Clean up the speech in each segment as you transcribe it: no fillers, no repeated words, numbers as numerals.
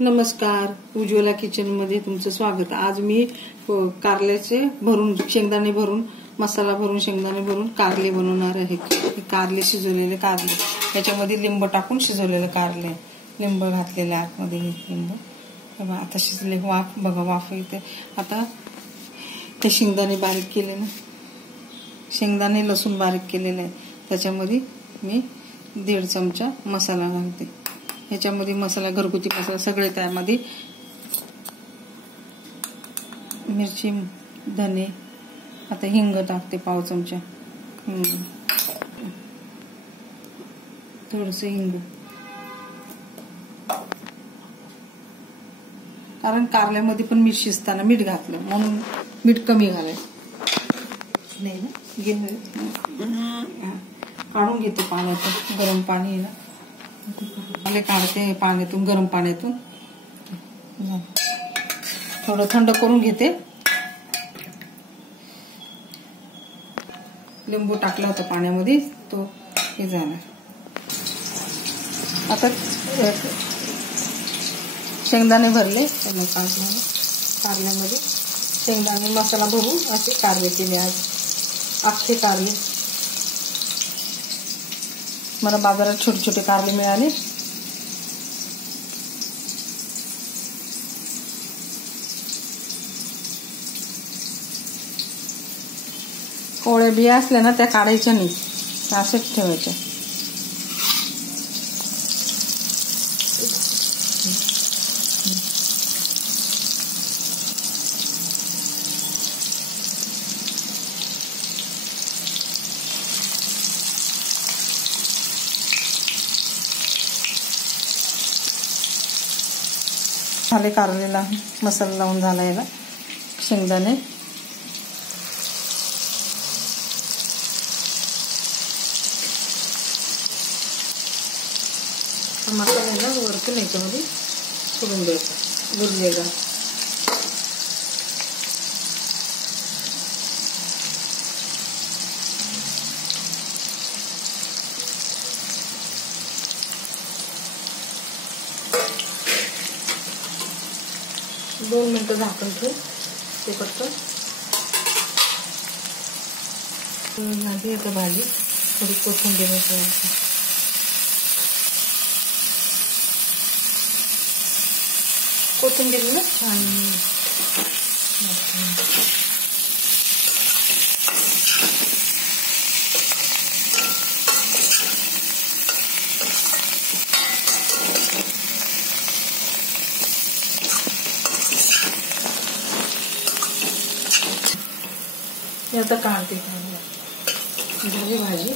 नमस्कार, उज्ज्वला किचन मध्ये तुमचं स्वागत। आज मी कारल्याचे भरून शेंगदाणे भरून मसाला भरून शेंगदाणे भरून कारले बनवणार आहे। कारले शिजवलेले कारले, याच्यामध्ये लिंब टाकून शिजवलेले कारले, लिंब घातलेले आतमध्ये लिंब। आता शिजले, वाफ बघा, वाफ येते। आता ते शेंगदाणे बारीक केले ना, शेंगदाणे लसूण बारीक केलेले आहे, त्याच्यामध्ये मी 1.5 चमचा मसाला घालते। ह्याच्यामध्ये मसाला, घरगुती मसाला सगळे त्यामध्ये, मिरची, धने, आता हिंग टाकते 1/2 चमचा, थोडस हिंग, कारण कारल्यामध्ये पण मीठ शिजताना मीठ घातलं म्हणून मीठ कमी घालायचं नाही ना। काढून घेते पाण्यातून, गरम पाणी आहे ना, काढते पाण्यातून, गरम पाण्यातून थोडं थंड करून घेते। लिंबू टाकला होता पाण्यामध्ये, तो हे झाला। आता शेंगदाणे भरले, कारल्यामध्ये शेंगदाणे मसाला भरून असे कारले केले आज, अख्खे कारले। मला बाजारात छोटे छोटे कारले मिळाले। कोवळ्या बिया असल्या ना, त्या काढायच्या नाही, असेच ठेवायच्या। झाले कारलेला मसाला लावून झाला याला, शेंगदाणे, मसाल्याला वरतून याच्यामध्ये सोडून द्यायचा गुरलेला। दोन मिनिटं झाकण ठेवून ते पटकन झाली आता भाजी। थोडी कोथिंबीर घालायची, कोथिंबीर ना छान आता काढते। झाली भाजी।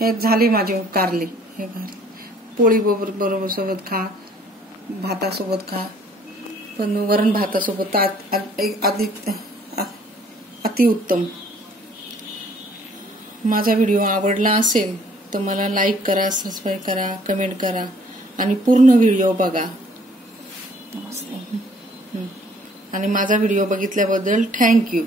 हे झाली माझी कारली। हे पोळी बरोबर सोबत खा, भातासोबत खा, पण वरण भातासोबत अतिउत्तम। माझा व्हिडिओ आवडला असेल तर मला लाईक करा, सबस्क्राईब करा, कमेंट करा आणि पूर्ण व्हिडिओ बघा। आणि माझा व्हिडिओ बघितल्याबद्दल थँक्यू।